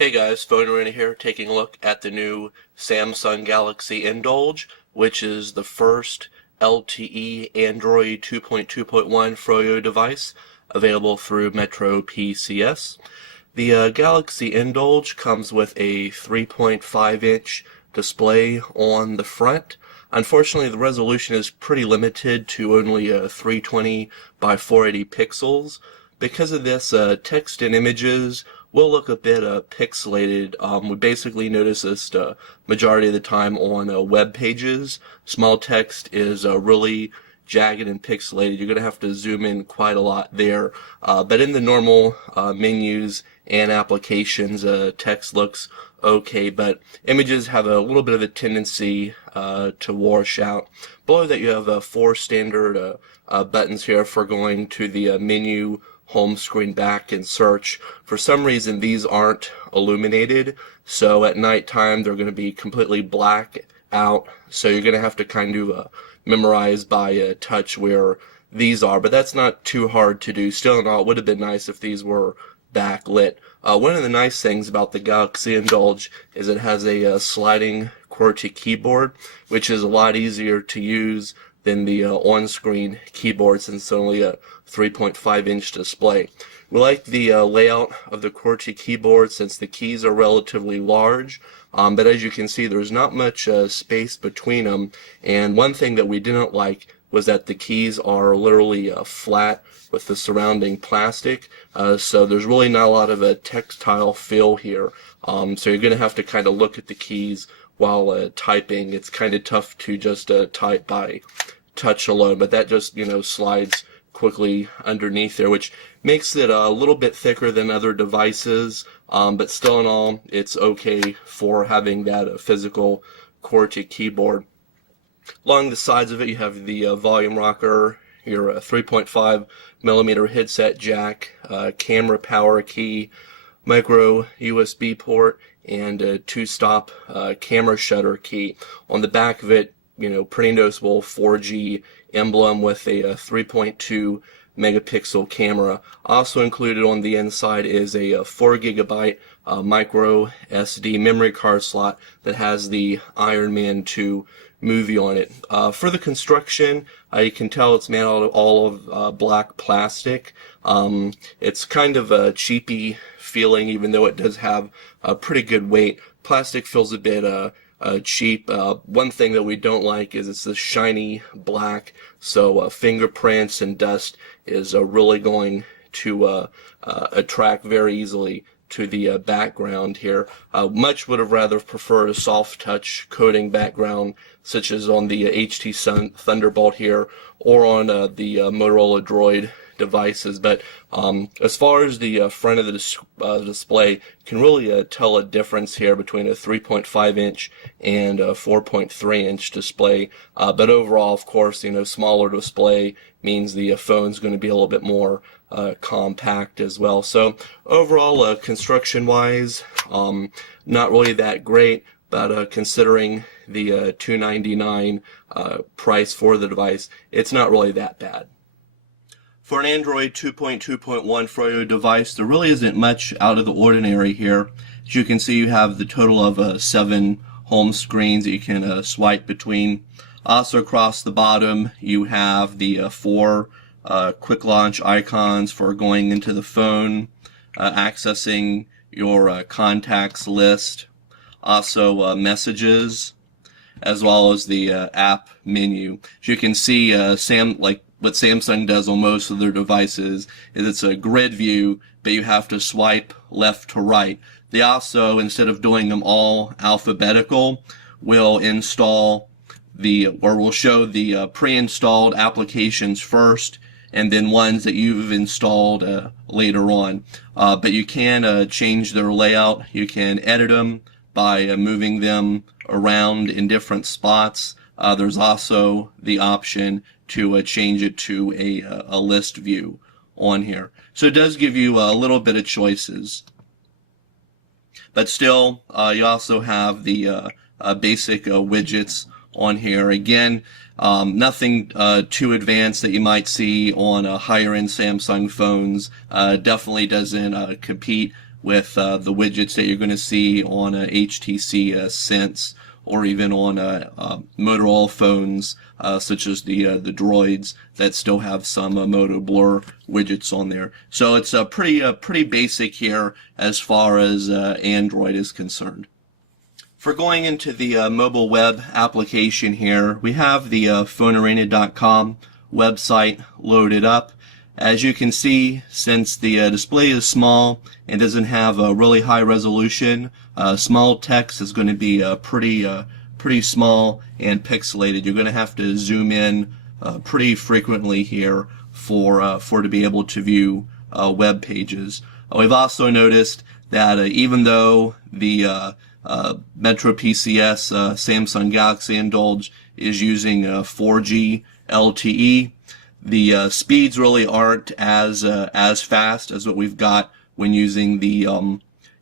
Hey guys, Phone Arena here, taking a look at the new Samsung Galaxy Indulge, which is the first LTE Android 2.2.1 Froyo device available through Metro PCS. The Galaxy Indulge comes with a 3.5-inch display on the front. Unfortunately, the resolution is pretty limited to only 320 by 480 pixels. Because of this, text and images will look a bit pixelated. We basically notice this majority of the time on web pages. Small text is really jagged and pixelated. You're going to have to zoom in quite a lot there. But in the normal menus and applications, text looks okay, but images have a little bit of a tendency to wash out. Below that you have four standard buttons here for going to the menu, home screen, back, and search. For some reason these aren't illuminated, so at nighttime they're going to be completely black out, so you're going to have to kind of memorize by touch where these are, but that's not too hard to do. Still in all, it would have been nice if these were backlit. One of the nice things about the Galaxy Indulge is it has a sliding QWERTY keyboard, which is a lot easier to use than the on-screen keyboard since it's only a 3.5-inch display. We like the layout of the QWERTY keyboard since the keys are relatively large, but as you can see there's not much space between them, and one thing that we didn't like was that the keys are literally flat with the surrounding plastic, so there's really not a lot of a textile feel here, so you're going to have to kind of look at the keys while typing. It's kind of tough to just type by touch alone, but that just slides quickly underneath there, which makes it a little bit thicker than other devices, but still in all it's okay for having that physical QWERTY keyboard. Along the sides of it you have the volume rocker, your 3.5mm headset jack, camera power key, micro USB port, and a two-stop camera shutter key. On the back of it, pretty noticeable 4G emblem with a 3.2 megapixel camera. Also included on the inside is a 4GB micro SD memory card slot that has the Iron Man 2 movie on it. For the construction, you can tell it's made out of all of black plastic. It's kind of a cheapy feeling, even though it does have a pretty good weight. Plastic feels a bit cheap. One thing that we don't like is it's this shiny black, so fingerprints and dust is really going to attract very easily to the background here. Much would have rather preferred a soft touch coating background such as on the HT Thunderbolt here or on the Motorola Droid devices, but as far as the front of the display, can really tell a difference here between a 3.5-inch and a 4.3-inch display, but overall, of course, smaller display means the phone's going to be a little bit more compact as well. So overall, construction wise, not really that great, but considering the $299 price for the device, it's not really that bad. For an Android 2.2.1 Froyo device, there really isn't much out of the ordinary here. As you can see, you have the total of 7 home screens that you can swipe between. Also across the bottom, you have the 4 quick launch icons for going into the phone, accessing your contacts list, also messages, as well as the app menu. As you can see, what Samsung does on most of their devices is it's a grid view, but you have to swipe left to right. They also, instead of doing them all alphabetical, will install will show the pre-installed applications first, and then ones that you've installed later on. But you can change their layout. You can edit them by moving them around in different spots. There's also the option to change it to a list view on here. So it does give you a little bit of choices. But still, you also have the basic widgets on here. Again, nothing too advanced that you might see on higher-end Samsung phones. Definitely doesn't compete with the widgets that you're going to see on HTC Sense, or even on Motorola phones, such as the Droids that still have some Moto Blur widgets on there. So it's pretty basic here as far as Android is concerned. For going into the mobile web application here, we have the phonearena.com website loaded up. As you can see, since the display is small and doesn't have a really high resolution, small text is going to be pretty small and pixelated. You're going to have to zoom in pretty frequently here for to be able to view web pages. We've also noticed that even though the Metro PCS Samsung Galaxy Indulge is using 4G LTE, the speeds really aren't as fast as what we've got when using the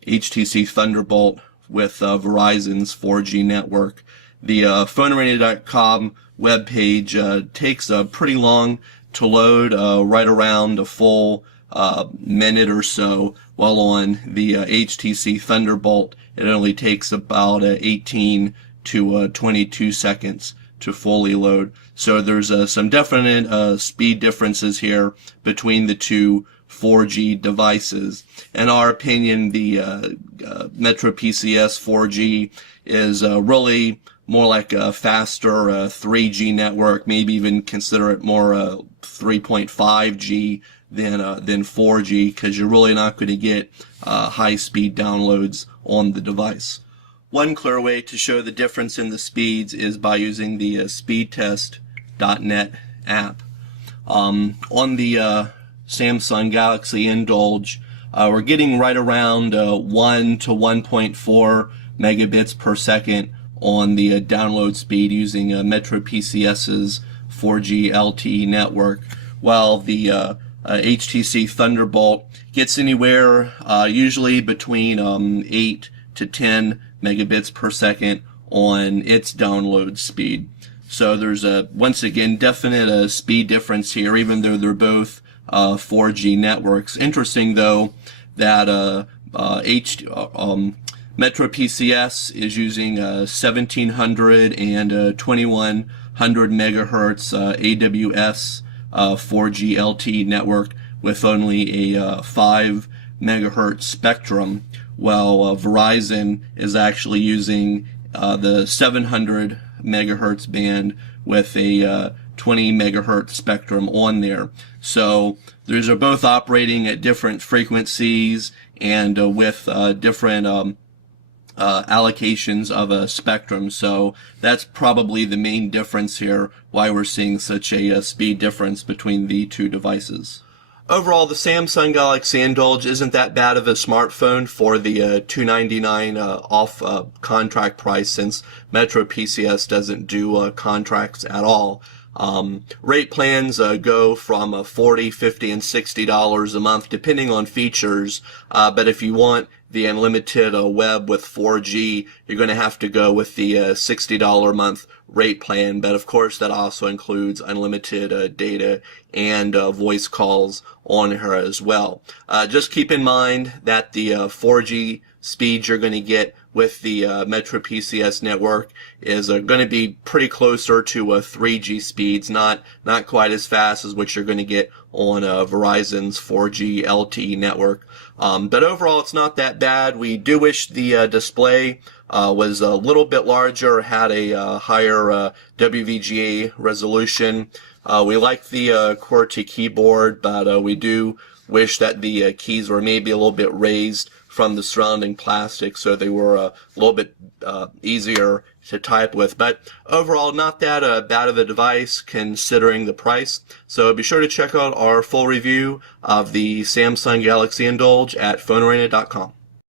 HTC Thunderbolt with Verizon's 4G network. The phonearena.com web page takes pretty long to load, right around a full minute or so, while on the HTC Thunderbolt it only takes about 18 to 22 seconds to fully load. So there's some definite speed differences here between the two 4G devices. In our opinion, the Metro PCS 4G is really more like a faster 3G network, maybe even consider it more 3.5G than 4G, because you're really not going to get high-speed downloads on the device. One clear way to show the difference in the speeds is by using the speedtest.net app. On the Samsung Galaxy Indulge, we're getting right around 1 to 1.4 megabits per second on the download speed using Metro PCS's 4G LTE network, while the HTC Thunderbolt gets anywhere usually between 8 to 10 megabits per second on its download speed. So there's once again definite speed difference here, even though they're both 4G networks. Interesting though that Metro PCS is using 1700 and 2100 megahertz AWS 4G LTE network with only a 5 megahertz spectrum, while Verizon is actually using the 700 megahertz band with a 20 megahertz spectrum on there. So these are both operating at different frequencies and with different allocations of a spectrum. So that's probably the main difference here, why we're seeing such a speed difference between the two devices. Overall, the Samsung Galaxy Indulge isn't that bad of a smartphone for the $299 off contract price, since Metro PCS doesn't do contracts at all. Rate plans go from $40, $50, and $60 a month depending on features, but if you want the unlimited web with 4G, you're going to have to go with the $60 a month rate plan, but of course that also includes unlimited data and voice calls on her as well. Just keep in mind that the 4G speeds you're going to get with the Metro PCS network is going to be pretty closer to 3G speeds, not quite as fast as what you're going to get on Verizon's 4G LTE network. But overall, it's not that bad. We do wish the display was a little bit larger, had a higher WVGA resolution. We like the QWERTY keyboard, but we do wish that the keys were maybe a little bit raised from the surrounding plastic, so they were a little bit easier to type with. But overall, not that bad of a device considering the price. So be sure to check out our full review of the Samsung Galaxy Indulge at phonearena.com.